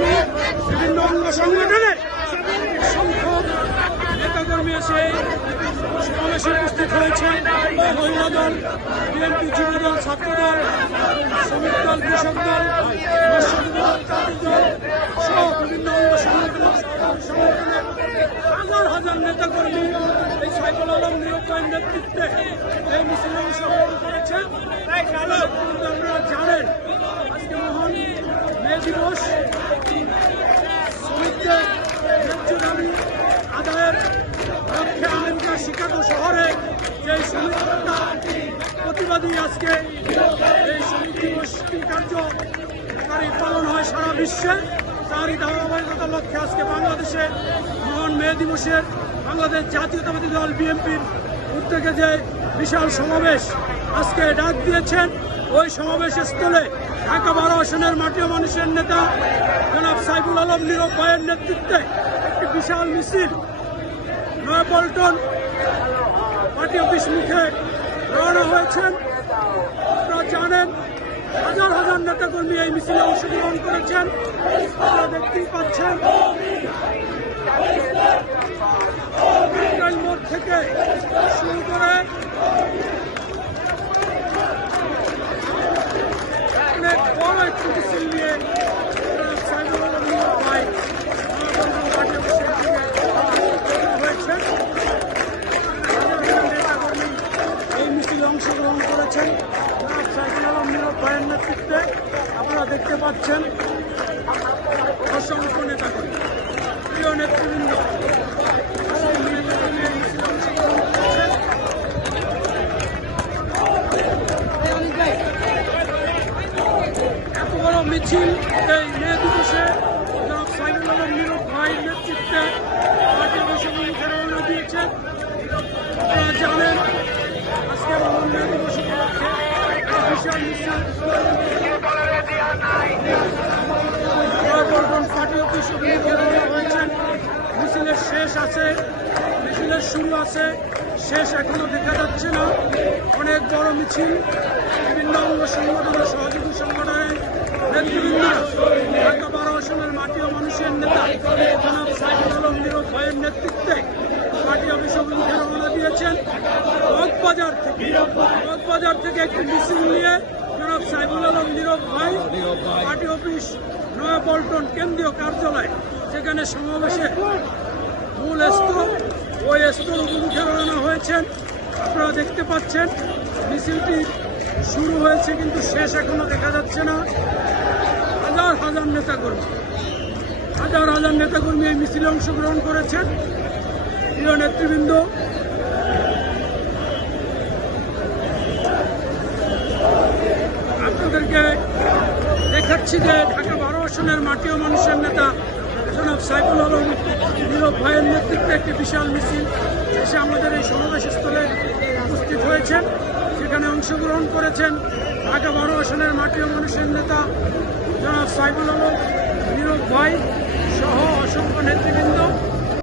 নেতাকর্মী, বিভিন্ন অঙ্গ সংগঠনের সংখ্যক নেতাকর্মী এসে সমাবেশে উপস্থিত হয়েছেন। মহিলা দল, বিএনপি, যুব দল, ছাত্র দল, শ্রমিক দল, কৃষক দল, সহ বিভিন্ন অঙ্গ সংগঠনের হাজার হাজার নেতাকর্মী এই সাইফুল আলম নীরব ভাইয়ের নেতৃত্বে এই মিছিলে অংশগ্রহণ করেছেন। আপনারা জানেন আজকে মহান মে দিবস, শ্রমিকদের ন্যায্য দাবি আদায়ের লক্ষ্যে আমেরিকার শিকাগো শহরে যে শ্রমিকতা প্রতিবাদী আজকে এই শ্রমিক দিবস কার্যকারী পালন হয় সারা বিশ্বে, তারই ধারাবাহিকতার লক্ষ্যে আজকে বাংলাদেশে মহান মে দিবসের বাংলাদেশ জাতীয়তাবাদী দল বিএনপির উদ্যোগে যে বিশাল সমাবেশ আজকে ডাক দিয়েছেন, ওই সমাবেশ স্থলে ঢাকা 12 আসনের মাটি ও মানুষের নেতা জনাব সাইফুল আলম নীরব ভাইয়ের নেতৃত্বে একটি বিশাল মিছিল নয়াপল্টন পার্টি অফিস মুখে রওনা হয়েছেন। আপনারা জানেন হাজার হাজার নেতাকর্মী এই মিছিলে অংশগ্রহণ করেছেন। আপনারা দেখতেই পাচ্ছেন মোড় থেকে শুরু করে অনেক বড় একটি মিছিল নিয়ে সাইফুল আলম নীরব ভাই হয়েছেন। নেতাকর্মী এই মিছিলে অংশগ্রহণ করেছেন সাইফুল আলম নীরব ভাইয়ের নেতৃত্বে। আপনারা দেখতে পাচ্ছেন অসংখ্য নেতাকর্মী, প্রিয় নেতৃবৃন্দ এত বড় মিছিল এই মে দিবসে জনাব সাইফুল আলম নীরব ভাইয়ের নেতৃত্বে পার্টি অফিসের মুখে রওনা দিয়েছেন। আপনারা জানেন আজকে মহান মে দিবস উপলক্ষে বিশাল মিছিল পার্টি অফিস অভিমুখে রওনা হয়েছেন। মিছিলের শেষ আছে, মিছিলের শুরু আছে, শেষ এখনো দেখা যাচ্ছে না। অনেক বড় মিছিল, বিভিন্ন অঙ্গ সংগঠনের সহযোগী সংগঠনের নেতৃবৃন্দ, ঢাকা 12 আসনের মাটি ও মানুষের নেতা জনাব সাইফুল আলম নীরব ভাইয়ের নেতৃত্বে পার্টি অফিস অভিমুখে রওনা দিয়েছেন। মগবাজার থেকে একটি মিছিল নিয়ে জনাব সাইফুল আলম নীরব ভাই পার্টি অফিস নয়াপল্টন কেন্দ্রীয় কার্যালয়, যেখানে সমাবেশের মূল স্থল, ওই স্থল অভিমুখে রওনা হয়েছেন। আপনারা দেখতে পাচ্ছেন মিছিলটি শুরু হয়েছে কিন্তু শেষ এখনো দেখা যাচ্ছে না। হাজার হাজার নেতাকর্মী এই মিছিলে অংশগ্রহণ করেছেন। প্রিয় নেতৃবৃন্দ, আপনাদেরকে দেখাচ্ছি যে ঢাকা 12 আসনের মাটি ও মানুষের নেতা জনাব সাইফুল আলম নীরব ভাইয়ের নেতৃত্বে একটি বিশাল মিছিল এসে আমাদের এই সমাবেশ স্থলে উপস্থিত হয়েছেন, যেখানে অংশগ্রহণ করেছেন ঢাকা 12 আসনের মাটি ও মানুষের নেতা জনাব সাইফুল আলম নীরব ভাই।